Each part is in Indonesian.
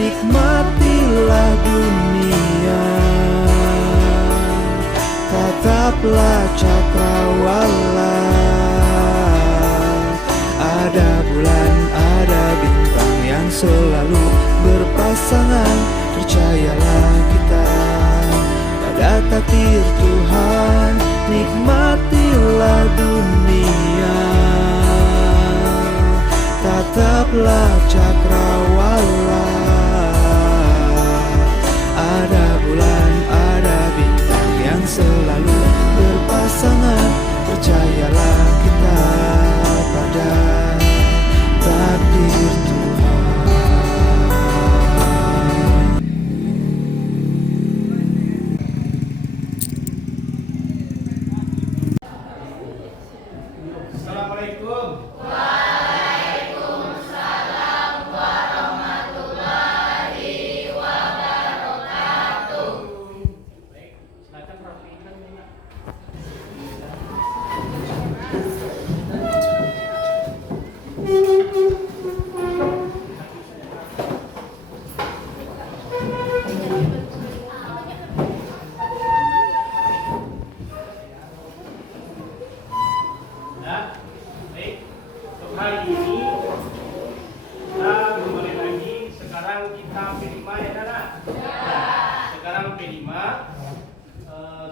nikmatilah dunia, tetaplah cakrawala. Ada bulan, ada bintang yang selalu berpasangan. Percayalah kita pada takdir Tuhan, nikmatilah dunia, tetaplah cakrawala. Ada bulan, ada bintang yang selalu berpasangan. Percayalah kita pada takdir Tuhan. Assalamualaikum. Waalaikumsalam warahmatullahi wabarakatuh. Baik, silakan rapikan ini. Nah, baik. Untuk hari ini kita kembali lagi. Sekarang kita P5 ya, Nana? Ya. Sekarang P5.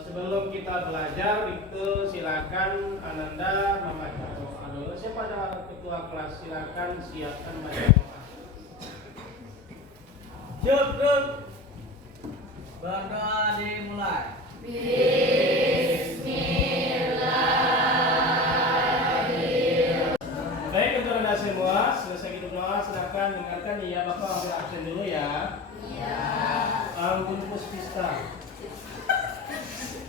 Sebelum kita belajar itu silakan Ananda membaca doa dulu. Siapa ada ketua kelas, silakan siapkan baca doa. Cukup. Berdoa dimulai. Baik untuk Anda semua, selesai kita doa silakan dengarkan ya. Bapak ambil absen dulu ya. Iya. Anggun Puspista,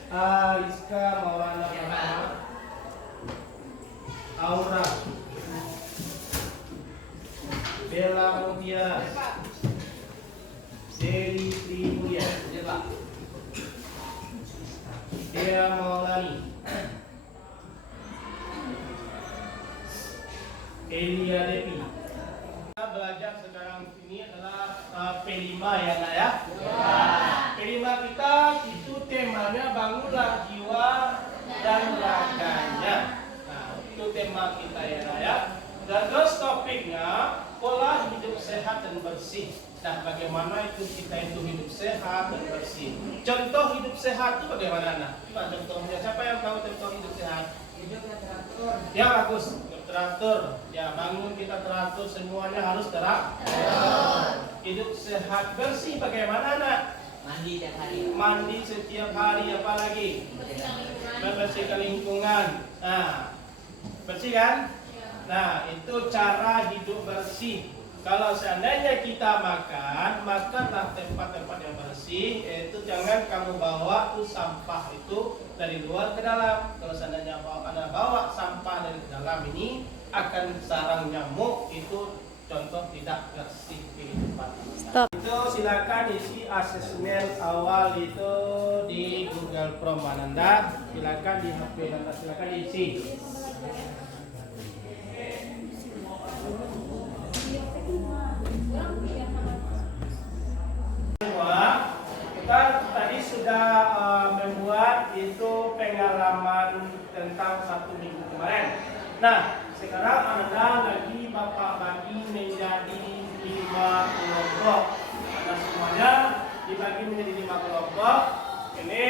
Aliska Maulana Muhammad, Aura, Bella Mutiara, Seri Sri Mulia, Dea Maulani, Elia Devi. Kita belajar sekarang ini adalah P5 ya, Nak ya? P5 kita itu temanya bangunlah jiwa dan raganya. Nah, itu tema kita ya, Nak ya. Dan terus topiknya pola hidup sehat dan bersih. Nah, bagaimana itu kita itu hidup sehat dan bersih? Contoh hidup sehat itu bagaimana, Nak? Coba contohnya, siapa yang tahu contoh hidup sehat? Hidupnya teratur. Ya bagus, teratur. Ya bangun kita teratur, semuanya harus teratur. Hidup sehat bersih bagaimana, Nak? Mandi tiap hari. Mandi setiap hari, apalagi membersihkan lingkungan. Nah, bersih kan? Nah, itu cara hidup bersih. Kalau seandainya kita makan, makanlah tempat-tempat yang bersih. Itu jangan kamu bawa tuh sampah itu dari luar ke dalam. Kalau seandainya Anda bawa sampah dari dalam ini, akan sarang nyamuk. Itu contoh tidak bersih kehidupan. Stop. Itu silakan isi asesmen awal itu di Google Form Ananda. Silakan di HP Ananda, silakan diisi. Kita tadi sudah membuat itu pengalaman tentang 1 minggu kemarin. Nah, sekarang Anda lagi Bapak bagi menjadi 5 kelompok. Anda semuanya dibagi menjadi 5 kelompok. Ini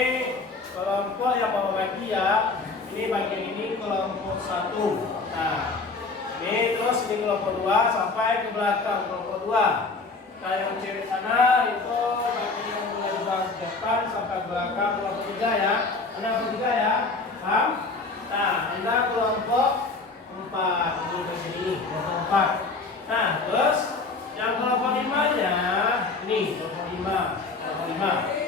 kelompok yang Bapak bagi ya. Ini bagian ini kelompok 1. Nah, ini terus di kelompok 2 sampai ke belakang kelompok 2. Nah, yang cewek sana itu bagian mulai dari depan sampai belakang kelompok 3 ya. Anda kelompok 3 ya, paham? Nah, Anda kelompok 4 ini ke sini, kelompok 4. Nah, terus yang kelompok 5-nya ini kelompok 5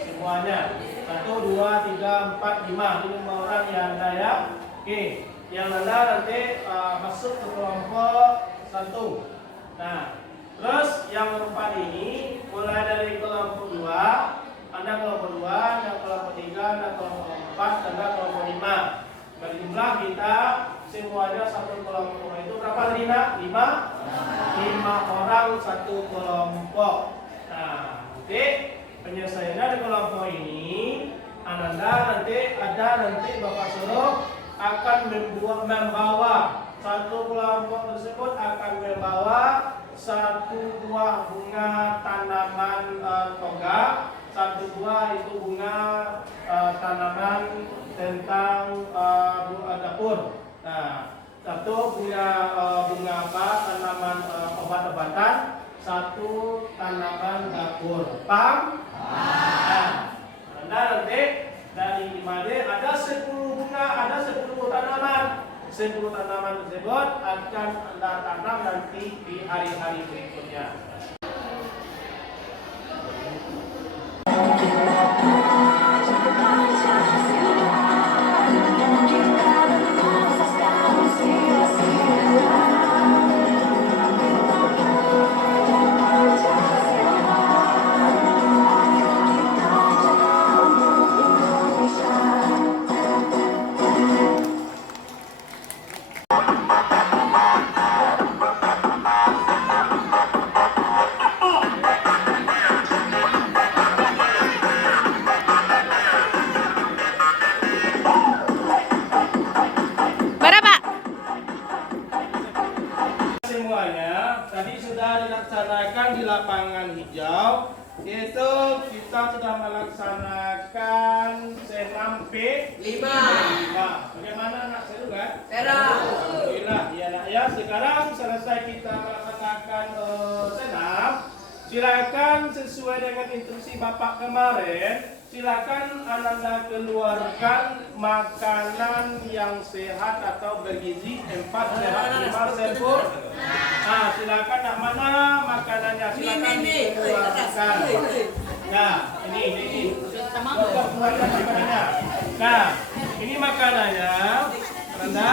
semuanya 1, 2, 3, 4, 5 ini 5 orang ya Anda ya. Oke, yang Anda nanti masuk ke kelompok 1. Nah, terus yang 4 ini mulai dari kelompok 2, Anda kelompok 2, Anda kelompok 3, Anda kelompok 4, Anda kelompok 5. Berjumlah kita semuanya satu kelompok itu berapa tadi Nak? 5 orang satu kelompok. Nah, nanti penyelesaiannya di kelompok ini, Ananda nanti Bapak suruh akan membawa satu kelompok tersebut akan membawa satu buah bunga tanaman toga, satu buah itu bunga tanaman tentang dapur. Nah, satu bunga apa tanaman obat-obatan, satu tanaman dapur. Paham? Nah, nanti dari 5D ada 10 bunga, ada 10 tanaman. 10 tanaman tersebut akan Anda tanam nanti di hari-hari berikutnya. Semuanya tadi sudah dilaksanakan di lapangan hijau, yaitu kita sudah melaksanakan senam P5. Bagaimana nak, seru kan? Alhamdulillah ya nak ya. Sekarang selesai kita melaksanakan senam, silakan sesuai dengan instruksi Bapak kemarin, silakan Ananda keluarkan makanan yang sehat atau bergizi, 4 sehat 5 sempurna. Nah, silakan nak mana makanannya, silakan dikeluarkan. Nah, ini. Keluarkan makanannya. Nah, ini makanannya. Ananda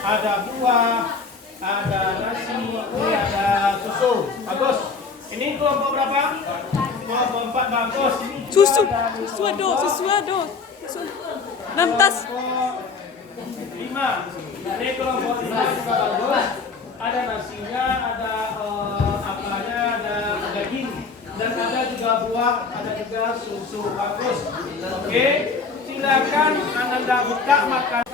ada buah, ada nasi, ini ada susu. Bagus. Ini kelompok berapa? Kelompok 4 bagus. Ini Susu ada. Lantas 5. Ini kelompok 5 juga bagus. Ada nasinya, ada apanya, ada daging, dan ada juga buah, ada juga susu. Bagus. Oke, silakan Ananda buka makan.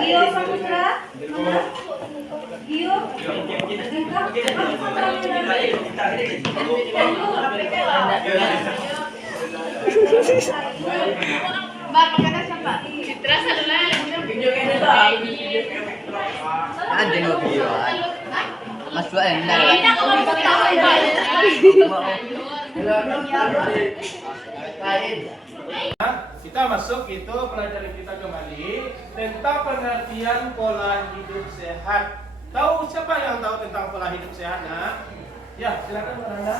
Gio Saputra, Gio, Mbak, kata siapa? Citra Salula. Ada no video. Mas Wah enak. Kita masuk itu pelajaran kita kembali tentang pengertian pola hidup sehat. Tahu siapa yang tahu tentang pola hidup sehat? Nah, ya silakan Anda.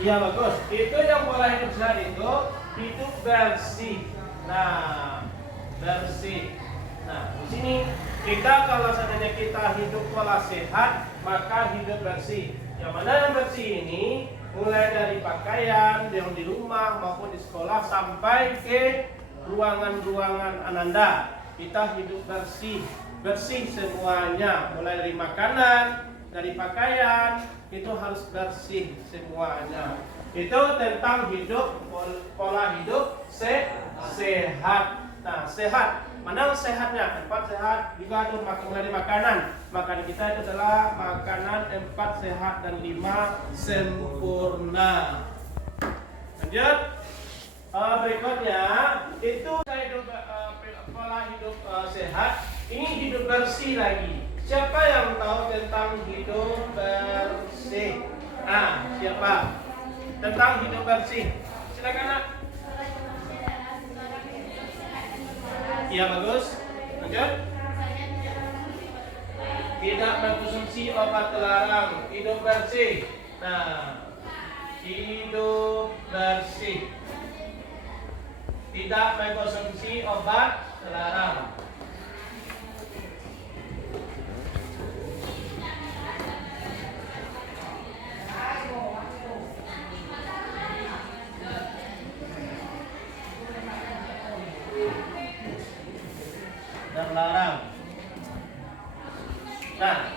Iya bagus. Itu yang pola hidup sehat itu hidup bersih. Nah, bersih. Nah, di sini kita kalau seandainya kita hidup pola sehat, maka hidup bersih. Yang mana yang bersih ini mulai dari pakaian yang di rumah maupun di sekolah sampai ke ruangan-ruangan Ananda. Kita hidup bersih, bersih semuanya, mulai dari makanan, dari pakaian, itu harus bersih semuanya. Itu tentang hidup, pola hidup sehat. Nah, sehat. Mana sehatnya? 4 sehat juga ada mulai dari makanan. Makanan kita itu adalah makanan 4 sehat dan 5 sempurna. Lanjut. Berikutnya itu hidup pola hidup sehat. Ini hidup bersih lagi. Siapa yang tahu tentang hidup bersih? Siapa? Tentang hidup bersih. Silakan nak. Iya bagus. Lanjut. Tidak mengkonsumsi obat terlarang. Hidup bersih. Nah, hidup bersih. Tidak mengkonsumsi obat terlarang. Terlarang. Nah,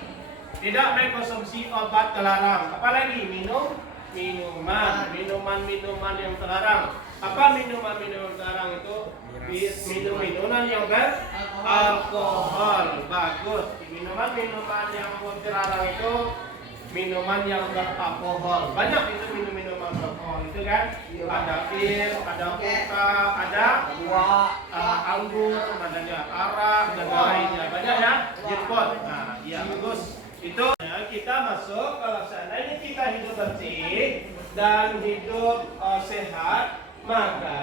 tidak mengkonsumsi obat terlarang. Apalagi minuman yang terlarang. Apa minuman terlarang itu? Minuman yang beralkohol. Bagus. Minuman yang terlarang itu minuman yang beralkohol. Banyak itu minuman beralkohol itu kan. Ada bir, ada vodka, ada anggur, ada arak dan lainnya. Banyak ya. Jepot. Nah, iya bagus. Itu ya, kita masuk kalau seandainya kita hidup bersih dan hidup sehat, maka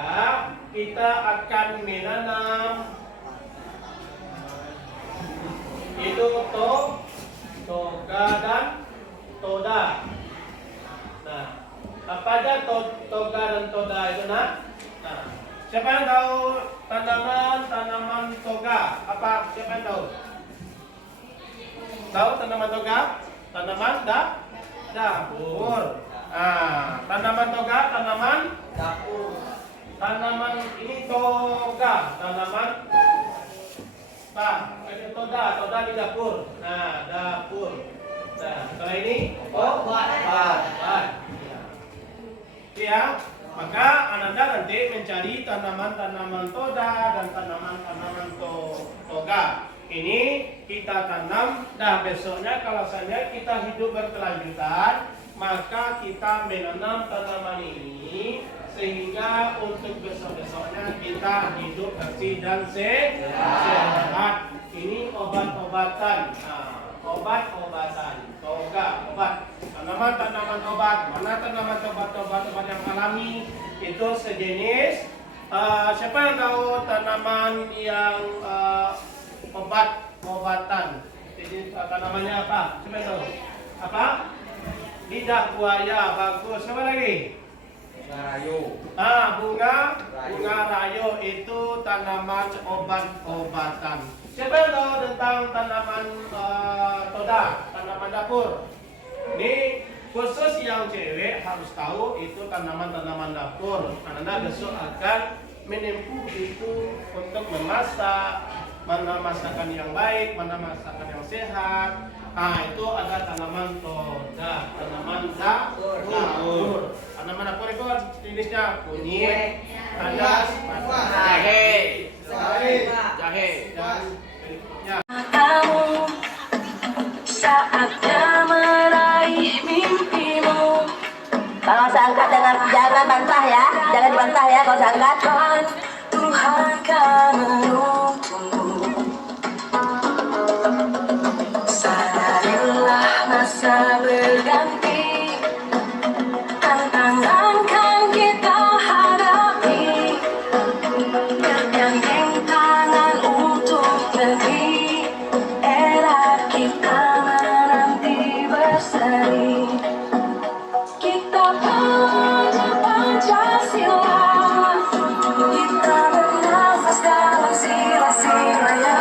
kita akan menanam itu toga dan toda. Nah, apa aja toga dan toda itu nak? Nah, siapa yang tahu tanaman toga? Apa? Siapa yang tahu? Tahu tanaman toga? Tanaman dapur. Tanaman toga, tanaman dapur. Tanaman ini toga, tanaman toda di dapur. Nah, dapur. Nah, setelah ini obat. Ya, maka Ananda nanti mencari tanaman-tanaman toda dan tanaman-tanaman toga. Ini kita tanam, besoknya kalau saja kita hidup berkelanjutan, maka kita menanam tanaman ini sehingga untuk besok-besoknya kita hidup bersih dan sehat. Ini obat-obatan, obat-obatan, toga, obat. Tanaman obat, mana tanaman obat yang alami itu sejenis. Siapa yang tahu tanaman yang obat-obatan? Jadi tanamannya apa? Siapa yang tahu? Apa? Lidah buaya, bagus. Siapa lagi? Rayo. Bunga rayo itu tanaman obat-obatan. Siapa yang tahu tentang tanaman toda, tanaman dapur? Ini khusus yang cewek harus tahu itu tanaman dapur. Karena besok akan menempuh itu untuk memasak, mana masakan yang baik, mana masakan yang sehat. Itu ada tanaman toda, tanaman dapur. Tanaman dapur itu jenisnya kunyit, tadas, jahe, dan berikutnya. Kamu saatnya meraih mimpimu. Kalau seangkat jangan bantah ya, jangan dibantah ya kalau seangkat. Tuhan akan menuntunmu. Sadarilah masa berganti, tantangan kan kita hadapi. Bergandeng tangan untuk negeri, era kita menanti berseri. Kita belajar Pancasila, kita bernafas dalam sila-silanya.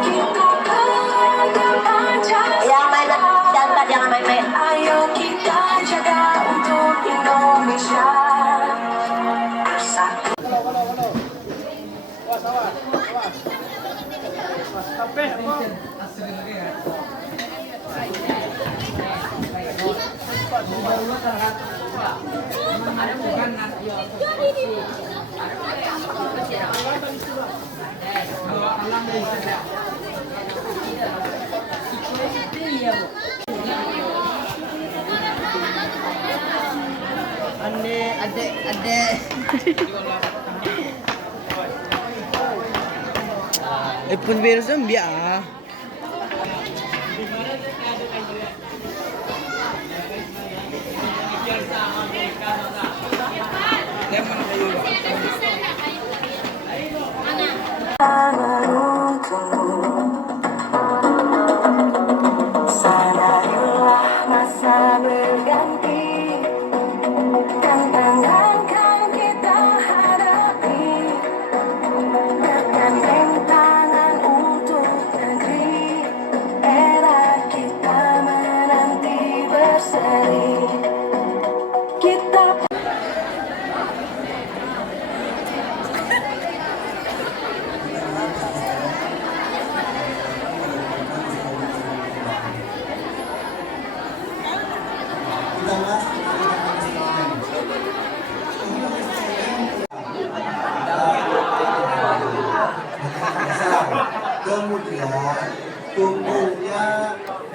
Kita belajar Pancasila, Jangan main-main. ayo kita jaga untuk Indonesia. Bersatu. Awas. Sampai apa? Adek. Pun virus biar.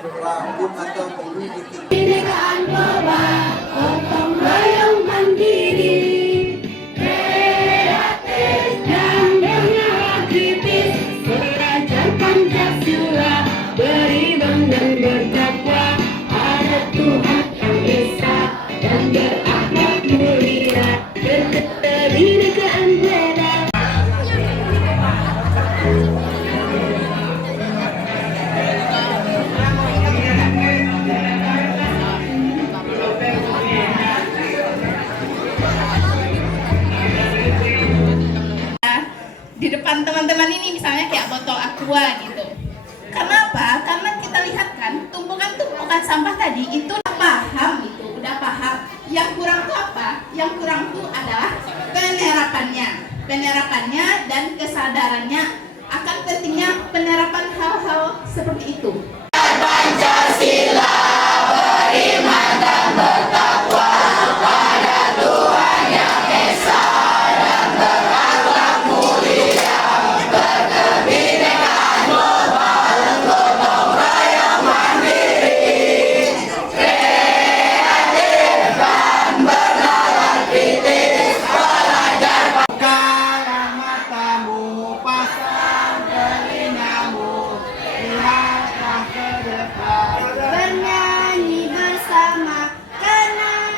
rambut atau bulu dikit. Bineka global, gotong royong mandiri, kreatif dan bernyawa kritis, belajar Pancasila, beriman dan bertakwa, ada Tuhan yang Esa dan berakhlak mulia, berkebinekaan beda. Di depan teman-teman ini misalnya kayak botol aqua gitu. Kenapa? Karena kita lihat kan tumpukan-tumpukan sampah tadi itu udah paham itu, udah paham. Yang kurang tuh apa? Yang kurang tuh adalah penerapannya dan kesadarannya akan pentingnya penerapan hal-hal seperti itu. Pancasila, beriman dan bertakwa pada Tuhan yang Esa dan berakhlak mulia, berkebinekaan global, gotong royong mandiri, kreatif dan bernalar kritis, belajar. Bukalah matamu, pasang telingamu, lihatlah ke depan. Bernyanyi bersama, kanan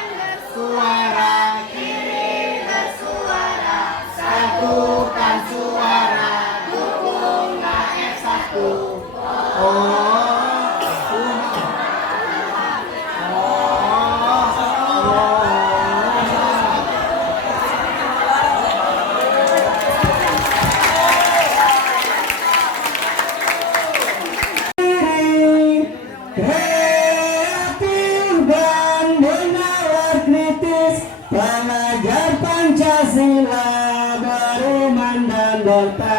Suara kiri bersuara, satukan suara, dukunglah F1. Kreatif dan bernalar kritis, pengajar Pancasila, beriman dan bertakwa.